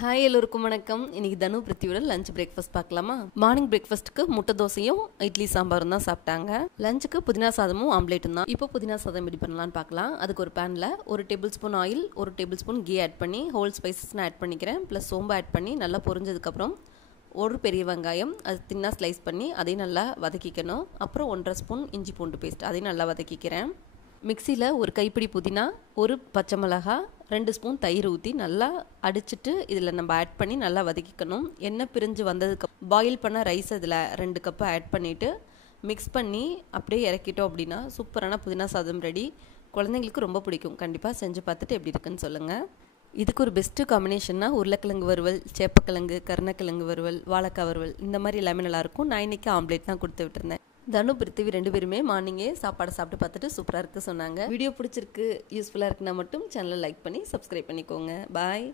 Hi எல்லோருக்கும் வணக்கம். இன்னைக்கு தனு பிருத்தியோட லஞ்ச் பிரேக்ஃபாஸ்ட் பார்க்கலாமா? மார்னிங் பிரேக்ஃபாஸ்ட்டுக்கு முட்டை தோசையும் இட்லி சாம்பாரும் தான் சாப்பிட்டாங்க. லஞ்சுக்கு புதினா சாதமும் ஆம்லேட்டும் தான். இப்போ புதினா சாதம் எப்படி பண்ணலான்னு பார்க்கலாம். அதுக்கு ஒரு பேனில் 1 tablespoon oil, 1 tablespoon ghee add பண்ணி ஹோல் ஸ்பைசஸ் நான் ஆட் பண்ணிக்கிறேன். ப்ளஸ் சோம்பு ஆட் பண்ணி நல்லா பொரிஞ்சதுக்கப்புறம் ஒரு பெரிய வெங்காயம் அது தின்னாக ஸ்லைஸ் பண்ணி அதையும் நல்லா வதக்கிக்கணும். அப்புறம் 1.5 ஸ்பூன் இஞ்சி பூண்டு பேஸ்ட் அதையும் நல்லா வதக்கிக்கிறேன். மிக்சியில் ஒரு கைப்பிடி புதினா, ஒரு பச்சை மிளகா, 2 ஸ்பூன் தயிர் ஊற்றி நல்லா அடிச்சுட்டு இதில் நம்ம ஆட் பண்ணி நல்லா வதக்கிக்கணும். எண்ணெய் பிரிஞ்சு வந்ததுக்கு பாயில் பண்ண ரைஸ் இதில் 2 கப்பு ஆட் பண்ணிவிட்டு மிக்ஸ் பண்ணி அப்படியே இறக்கிட்டோம் அப்படின்னா சூப்பரான புதினா சாதம் ரெடி. குழந்தைங்களுக்கு ரொம்ப பிடிக்கும். கண்டிப்பாக செஞ்சு பார்த்துட்டு எப்படி இருக்குன்னு சொல்லுங்கள். இதுக்கு ஒரு பெஸ்ட்டு காம்பினேஷன்னா உருளைக்கிழங்கு வறுவல், சேப்பக்கிழங்கு, கருணக்கிழங்கு வறுவல், வாழைக்காய் வறுவல் இந்த மாதிரி எல்லாமே நல்லாயிருக்கும். நான் இன்றைக்கி ஆம்லேட் தான் கொடுத்து விட்டுருந்தேன். தனு பிருத்திவி 2 பேருமே மார்னிங்கே சாப்பாடு சாப்பிட்டு பார்த்துட்டு சூப்பராக இருக்குது சொன்னாங்க. வீடியோ பிடிச்சிருக்கு, யூஸ்ஃபுல்லாக இருக்குன்னா மட்டும் சேனலை லைக் பண்ணி சப்ஸ்கிரைப் பண்ணிக்கோங்க. பாய்.